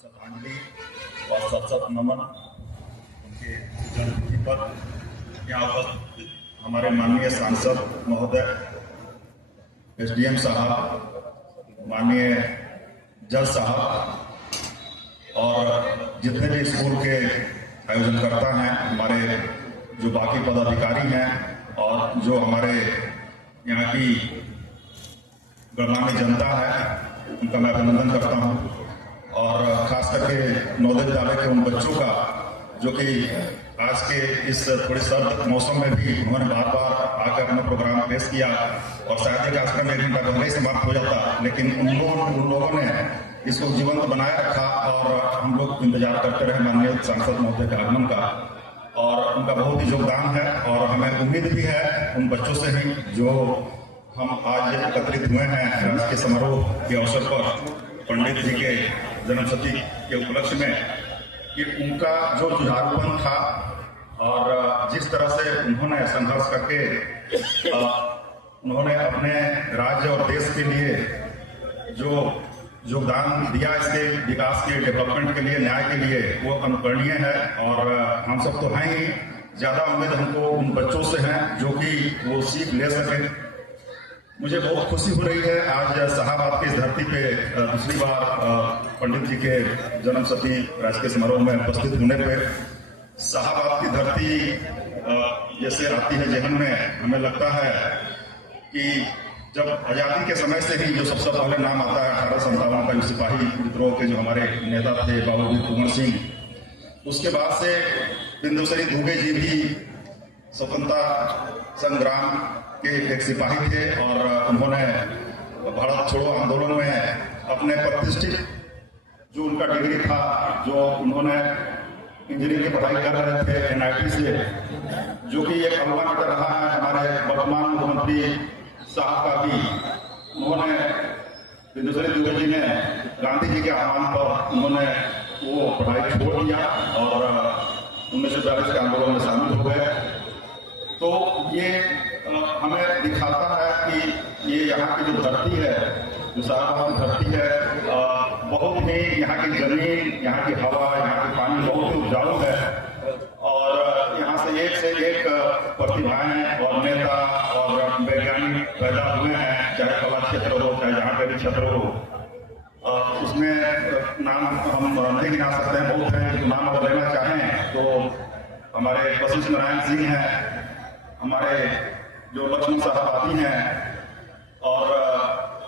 श्रद्धांजलि और सत नमन उनके जन्मतिथि पर यहाँ उपस्थित हमारे माननीय सांसद महोदय, एसडीएम साहब, माननीय जज साहब और जितने भी स्कूल के आयोजनकर्ता हैं, हमारे जो बाकी पदाधिकारी हैं और जो हमारे यहाँ की गणमान्य जनता है, उनका मैं अभिनंदन करता हूँ। और खास करके नवोदय विद्यालय के उन बच्चों का जो कि आज के इस थोड़ी सर्द मौसम में भी उन्होंने बार बार आकर अपना प्रोग्राम पेश किया और शायद एक कार्यक्रम 1 घंटा पहले ही समाप्त हो जाता, लेकिन उन लोगों ने इसको जीवंत बनाए रखा और हम लोग इंतजार करते रहे माननीय सांसद महोदय के आगमन का। और उनका बहुत ही योगदान है और हमें उम्मीद भी है उन बच्चों से ही जो हम आज एकत्रित हुए हैं राष्ट्रीय समारोह के अवसर पर पंडित जी के जन्मशती के उपलक्ष्य में, कि उनका जो जुझारूपन था और जिस तरह से उन्होंने संघर्ष करके उन्होंने अपने राज्य और देश के लिए जो योगदान दिया, इसके विकास के डेवलपमेंट के लिए, न्याय के लिए, वो अनुकरणीय है। और हम सब तो हैं ही, ज्यादा उम्मीद हमको उन बच्चों से है जो कि वो सीख ले सके। मुझे बहुत खुशी हो रही है आज शाहबाद की इस धरती पे दूसरी बार पंडित जी के जन्मशती राजकीय समारोह में उपस्थित होने पे। शाहबाद की धरती जैसे आती है जहन में, हमें लगता है कि जब आजादी के समय से ही जो सबसे पहले नाम आता है 1857 का, जो सिपाही विद्रोह के जो हमारे नेता थे बाबू कुंवर सिंह, उसके बाद से बिंदुसरी दुबे जी भी स्वतंत्रता संग्राम के एक सिपाही थे और उन्होंने भारत छोड़ो आंदोलन में अपने प्रतिष्ठित जो उनका डिग्री था, जो उन्होंने इंजीनियरिंग की पढ़ाई कर रहे थे NIT से, जो कि एक अल्लाह मीटर रहा है हमारे वर्तमान मुख्यमंत्री साहब का भी, उन्होंने बिंदुसरी दुबे जी ने गांधी जी के आह्वान पर उन्होंने वो पढ़ाई छोड़ दिया और 1942 के आंदोलन में शामिल हो गए। तो ये हमें दिखाता है कि ये यहाँ की जो धरती है, जो शाहबाद की धरती है, बहुत ही यहाँ की जमीन, यहाँ की हवा, यहाँ की पानी बहुत ही उपजाऊ है और यहाँ से एक प्रतिभाएं और नेता और वैज्ञानिक पैदा हुए हैं, चाहे कला क्षेत्र हो, चाहे जहाँ पे भी क्षेत्र हो। उसमें नाम हम नहीं गिना सकते हैं, बहुत हैं। जो नाम अगर लेना चाहें तो हमारे वशिष्ठ नारायण सिंह हैं, हमारे जो लक्ष्मण साहब आती हैं और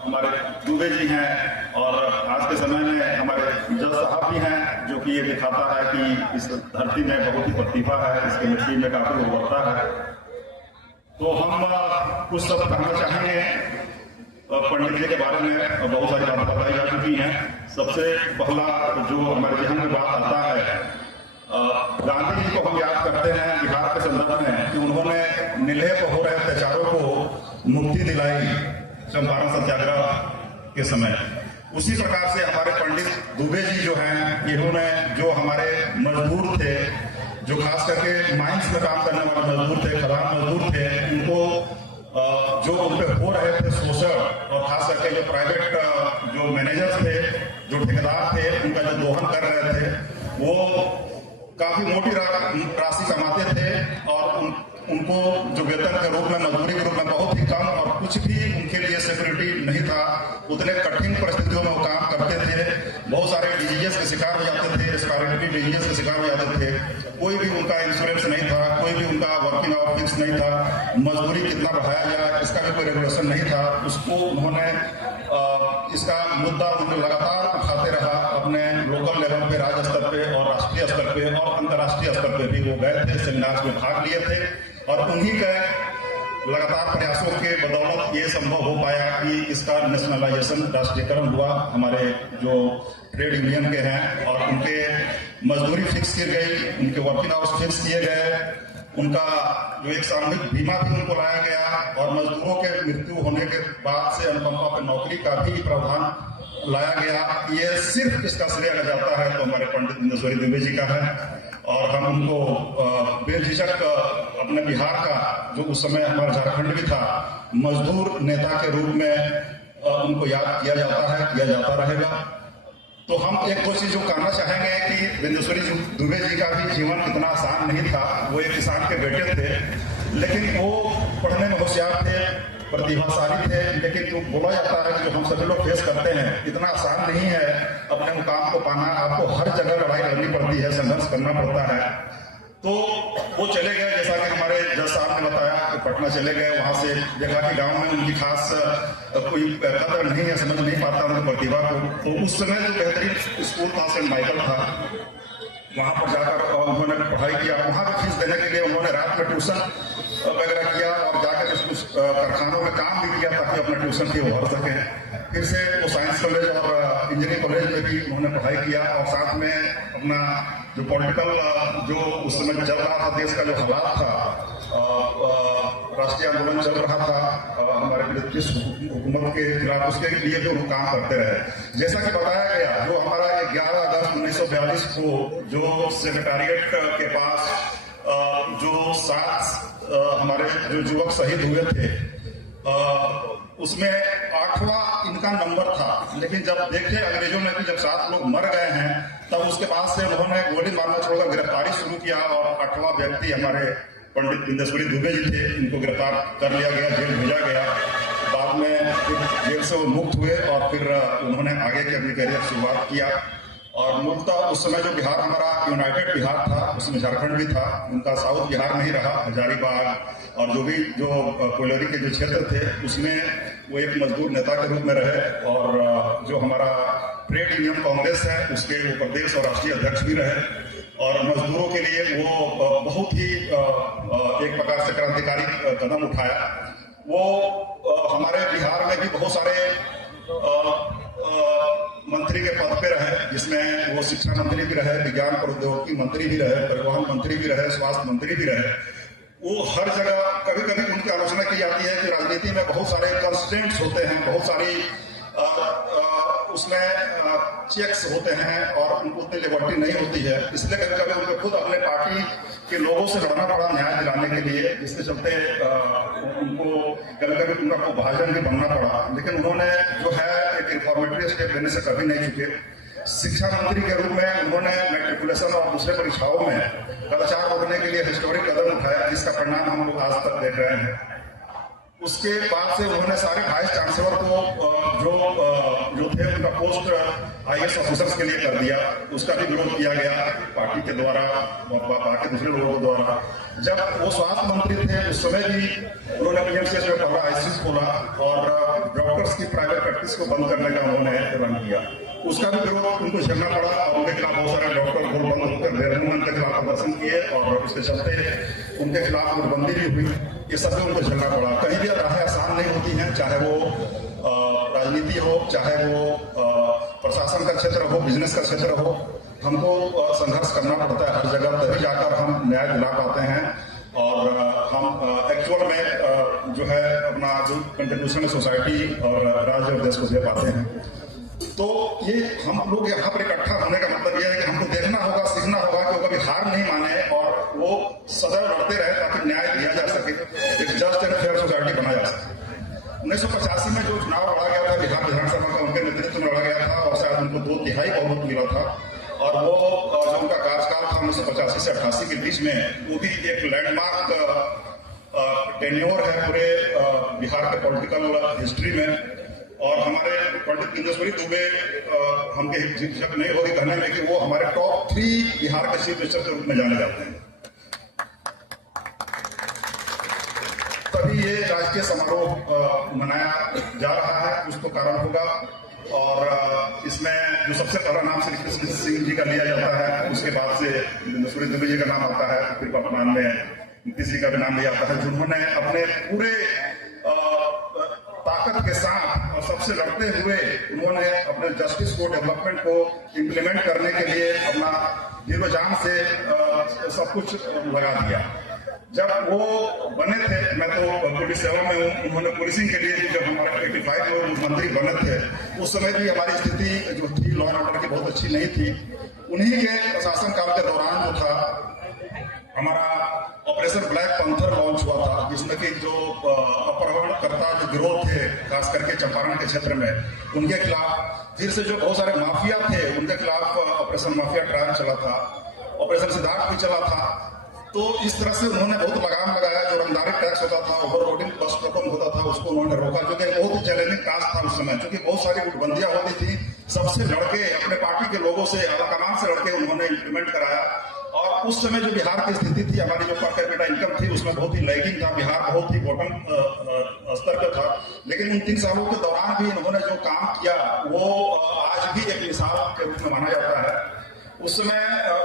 हमारे दुबे जी हैं और आज के समय में हमारे जज साहब भी हैं, जो कि ये दिखाता है कि इस धरती में बहुत ही प्रतिभा है, इसके मिट्टी में काफी उर्वरता है। तो हम कुछ सब कहना चाहेंगे पंडित जी के बारे में। बहुत सारी बातें बताई जा चुकी हैं। सबसे पहला जो हमारे जहन में बात आता है, गांधी जी को हम याद करते हैं बिहार के संदर्भ में कि उन्होंने नीलहे पर हो रहे अत्याचारों को मुक्ति दिलाई चंपारण सत्याग्रह के समय। उसी प्रकार से हमारे पंडित दुबे जी जो हैं, इन्होंने जो हमारे मजदूर थे, जो खास करके माइंस में काम करने वाले मजदूर थे, खदान मजदूर थे, उनको जो उन पे हो रहे थे शोषण, और खास करके जो प्राइवेट जो मैनेजर्स थे, जो ठेकेदार थे, उनका जो दोहन कर रहे थे, वो काफी मोटी राशि कमाते थे और उनको जो वेतन के रूप में, मजदूरी के रूप में बहुत ही कम, और कुछ भी उनके लिए सिक्योरिटी नहीं था। उतने कठिन परिस्थितियों में वो काम करते थे। बहुत सारे डिजीजेस के शिकार हो जाते थे, रेस्पिरेटरी डिजीजेस के शिकार हो जाते थे। कोई भी उनका इंश्योरेंस नहीं था, कोई भी उनका वर्किंग आवर फिक्स नहीं था। मजदूरी कितना बढ़ाया जाए इसका भी कोई रेगुलेशन नहीं था। उसको उन्होंने इसका मुद्दा उन्होंने लगातार उठाते रहा अपने लोकल लेवल पे, राज्य स्तर पे और राष्ट्रीय स्तर पे और अंतर्राष्ट्रीय स्तर पे भी वो गए थे, सेमिनार्स में भाग लिए थे और उन्हीं के लगातार प्रयासों के बदौलत ये संभव हो पाया कि इसका नेशनलाइजेशन, राष्ट्रीयकरण हुआ। हमारे जो ट्रेड यूनियन के हैं और उनके मजदूरी फिक्स की गई, उनके वर्किंग आवर्स फिक्स किए गए, उनका जो एक सामूहिक बीमा भी उनको लाया गया और मजदूरों के मृत्यु होने के बाद से अनुकंपा पर नौकरी का भी प्रावधान लाया गया। ये सिर्फ इसका श्रेय अगर जाता है तो हमारे पंडित बिंदुसरी दुबे जी का है और हम उनको बेझिझक अपने बिहार का, जो उस समय हमारा झारखंड भी था, मजदूर नेता के रूप में उनको याद किया जाता है, किया जाता रहेगा। तो हम एक दो चीज जो कहना चाहेंगे कि बिंदेश्वरी दुबे जी का भी जीवन इतना आसान नहीं था। वो एक किसान के बेटे थे, लेकिन वो पढ़ने में होशियार थे, प्रतिभाशाली थे, लेकिन जो बोला जाता है कि जो हम सभी लोग फेस करते हैं इतना आसान नहीं है अपने मुकाम को पाना। आपको हर जगह लड़ाई लड़नी पड़ती है, संघर्ष करना पड़ता है। तो वो चले गए, जैसा कि हमारे जज साहब ने बताया कि पटना चले गए। वहां से देखा कि गांव में उनकी खास कोई कदर नहीं है, समझ नहीं पाता उनकी प्रतिभा को। तो उस समय जो बेहतरीन स्कूल था सेंट माइकल था, वहां पर जाकर उन्होंने पढ़ाई किया। वहां पर फीस देने के लिए उन्होंने रात में ट्यूशन वगैरह किया और जाकर कुछ कारखानों में काम भी किया ताकि अपना ट्यूशन फी भर सके। फिर से वो साइंस कॉलेज और इंजीनियरिंग कॉलेज में भी उन्होंने पढ़ाई किया और साथ में अपना जो पॉलिटिकल जो उस समय चल रहा था, देश का जो हालात था, राष्ट्रीय आंदोलन चल रहा था हमारे ब्रिटिश हुकूमत के खिलाफ, उसके लिए भी वो काम करते रहे। जैसा कि बताया गया, जो हमारा 11 अगस्त 1942 को जो सेक्रेटारिएट के पास जो 7 हमारे जो युवक शहीद हुए थे, उसमें 8वां इनका नंबर था। लेकिन जब देखे अंग्रेजों ने कि जब 7 लोग मर गए हैं, तब उसके बाद से उन्होंने गोली मारना छोड़कर गिरफ्तारी शुरू किया और 8वां व्यक्ति हमारे पंडित बिंदेश्वरी दुबे जी थे। इनको गिरफ्तार कर लिया गया, जेल भेजा गया। बाद में जेल से वो मुक्त हुए और फिर उन्होंने आगे के अपनी करियर शुरुआत किया। और मूलतः उस समय जो बिहार हमारा यूनाइटेड बिहार था, उसमें झारखंड भी था, उनका साउथ बिहार में ही रहा। हजारीबाग और जो भी जो कोयलरी के जो क्षेत्र थे, उसमें वो एक मजदूर नेता के रूप में रहे। और जो हमारा ट्रेड यूनियन कांग्रेस है, उसके वो प्रदेश और राष्ट्रीय अध्यक्ष भी रहे। और मजदूरों के लिए वो बहुत ही एक प्रकार से क्रांतिकारी कदम उठाया। वो हमारे बिहार में भी बहुत सारे मंत्री के पद पे रहे, जिसमें वो शिक्षा मंत्री भी रहे, विज्ञान प्रौद्योगिकी मंत्री भी रहे, परिवहन मंत्री भी रहे, स्वास्थ्य मंत्री भी रहे। वो हर जगह कभी कभी उनकी आलोचना की जाती है कि राजनीति में बहुत सारे कंस्टेंट्स होते हैं, बहुत सारी उसमें चेक्स होते हैं और उनको उतनी लिबर्टी नहीं होती है। इसलिए कभी कभी उनको खुद अपने पार्टी के लोगों से लड़ना पड़ा न्याय दिलाने के लिए, जिसके चलते उनको कभी कभी उनका को भाजन भी बनना पड़ा। लेकिन उन्होंने जो है एक रिफॉर्मेटरी स्टेप लेने से कभी नहीं चुके। शिक्षा मंत्री के रूप में उन्होंने मैट्रिकुलेशन और दूसरे परीक्षाओं में कदाचार रोकने के लिए हिस्टोरिक कदम उठाया, जिसका परिणाम हम लोग आज तक देख रहे हैं। उसके बाद से उन्होंने सारे वाइस चांसलर को जो थे उनका पोस्ट IAS ऑफिसर्स के लिए कर दिया। उसका भी विरोध किया गया पार्टी के द्वारा और बाकी दूसरे लोगों के द्वारा। जब वो स्वास्थ्य मंत्री थे, उस समय भी उन्होंने PMCH में पहला ICU खोला और डॉक्टर्स की प्राइवेट प्रैक्टिस को बंद करने का उन्होंने ऐलान किया। उसका भी विरोध उनको झेलना पड़ा और उनके खिलाफ बहुत सारे डॉक्टर गोलबंद होकर देहरादून के खिलाफ प्रदर्शन किए और उसके चलते उनके खिलाफ नोटबंदी भी हुई। ये सब भी उनको झेलना पड़ा। कहीं भी राहें आसान नहीं होती हैं, चाहे वो राजनीति हो, चाहे वो प्रशासन का क्षेत्र हो, बिजनेस का क्षेत्र हो। हमको संघर्ष करना पड़ता है हर जगह, तभी जाकर हम न्याय दिला पाते हैं और हम एक्चुअल में जो है अपना जो कंट्रीब्यूशन सोसाइटी और राज्य और देश को दे पाते हैं। तो ये हम लोग यहाँ पर इकट्ठा होने का मतलब यह है कि हमको देखना होगा, सीखना होगा कि वो कभी हार नहीं माने और वो सदैव लड़ते रहे ताकि न्याय दिया जा सके, एक जस्ट एंड फेयर सोसाइटी बना जा सके। 1985 में जो चुनाव लड़ा गया था बिहार विधानसभा का, उनके नेतृत्व में लड़ा गया था और शायद उनको 2/3 बहुमत मिला था। और वो जो उनका कार्यकाल था 1985 से 88 के बीच में, वो भी एक लैंडमार्क टेन्योर है पूरे बिहार के पॉलिटिकल हिस्ट्री में। और हमारे पंडित बिंदेश्वरी दुबे हमके झिझक नहीं होगी कहने में कि वो हमारे टॉप 3 बिहार के चीफ मिनिस्टर के रूप में जाने जाते हैं। तभी ये राजकीय समारोह मनाया जा रहा है, कुछ तो कारण होगा। और इसमें जो सबसे पहला नाम श्री कृष्ण सिंह जी का लिया जाता है, उसके बाद से बिंदेश्वरी दुबे जी का नाम आता है, फिर वर्तमान में नीतीश जी का भी नाम लिया जाता है, जिन्होंने अपने पूरे ताकत के साथ और सबसे लड़ते हुए उन्होंने अपने जस्टिस को, डेवलपमेंट को इम्प्लीमेंट करने के लिए अपना दिलो जान से सब कुछ लगा दिया। जब वो बने थे, मैं तो पुलिस सेवा में हूँ, उन्होंने पुलिसिंग के लिए जब हमारे 85 में मुख्यमंत्री बने थे, उस समय भी हमारी स्थिति जो थी लॉ एंड ऑर्डर की बहुत अच्छी नहीं थी। उन्हीं के शासन काल के दौरान जो था हमारा ऑपरेशन ब्लैक पंथर लॉन्च हुआ था, जिसमें कि जो अपहरणकर्ता जो गिरोह थे, खास करके चंपारण के क्षेत्र में, उनके खिलाफ फिर से जो बहुत सारे माफिया थे उनके खिलाफ ऑपरेशन माफिया ट्रायल चला था, ऑपरेशन सिद्धार्थ भी चला था। तो इस तरह से उन्होंने बहुत लगाम लगाया। जो रंगदारी टैक्स होता था, ओवरलोडिंग बस स्टॉपिंग होता था, उसको उन्होंने रोका, जो कि बहुत ही चैलेंजिंग टास्क था उस समय, क्योंकि बहुत सारी गुटबंदियां होती थी। सबसे लड़के, अपने पार्टी के लोगों से, आलाकमान से लड़के उन्होंने इम्प्लीमेंट कराया। और उस समय जो बिहार की स्थिति थी, हमारी जो पर कैपिटा इनकम थी, उसमें बहुत ही लैगिंग था। बिहार बहुत ही बॉटम स्तर पर था। लेकिन उन 3 सालों के दौरान भी इन्होंने जो काम किया वो आज भी एक मिसाल के रूप में माना जाता है। उस समय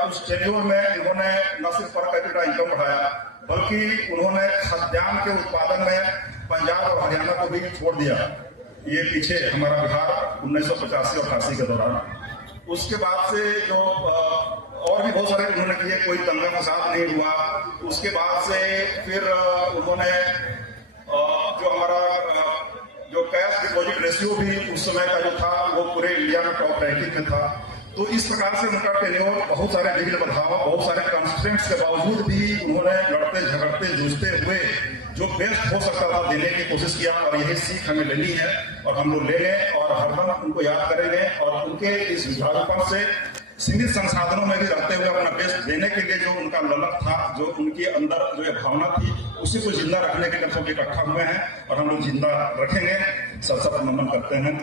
उस टेन्योर में इन्होंने न सिर्फ पर कैपिटा इनकम बढ़ाया, बल्कि उन्होंने खाद्यान्न के उत्पादन में पंजाब और हरियाणा को भी छोड़ दिया। ये पीछे हमारा बिहार 1985-88 के दौरान। उसके बाद से जो और भी बहुत सारे उन्होंने किए, कोई दंगा फसाद नहीं हुआ। उसके बाद से फिर उन्होंने जो हमारा जो कैश डिपॉजिट रेशियो भी उस समय का जो था वो पूरे इंडिया में टॉप रैंकिंग में था। तो इस प्रकार से उनका टेन्योर बहुत सारे विघ्न बाधाओं, बहुत सारे कंस्ट्रेंट्स के बावजूद भी उन्होंने लड़ते झगड़ते जूझते हुए जो बेस्ट हो सकता था देने की कोशिश किया। और यही सीख हमें लेनी है और हम लोग लेंगे और हरदम उनको याद करेंगे। और उनके इस विचारों से सीमित संसाधनों में भी रहते हुए अपना बेस्ट देने के लिए जो उनका ललक था, जो उनके अंदर जो भावना थी, उसी को जिंदा रखने के लिए सब इकट्ठा हुए हैं और हम लोग जिंदा रखेंगे। सब नमन करते हैं।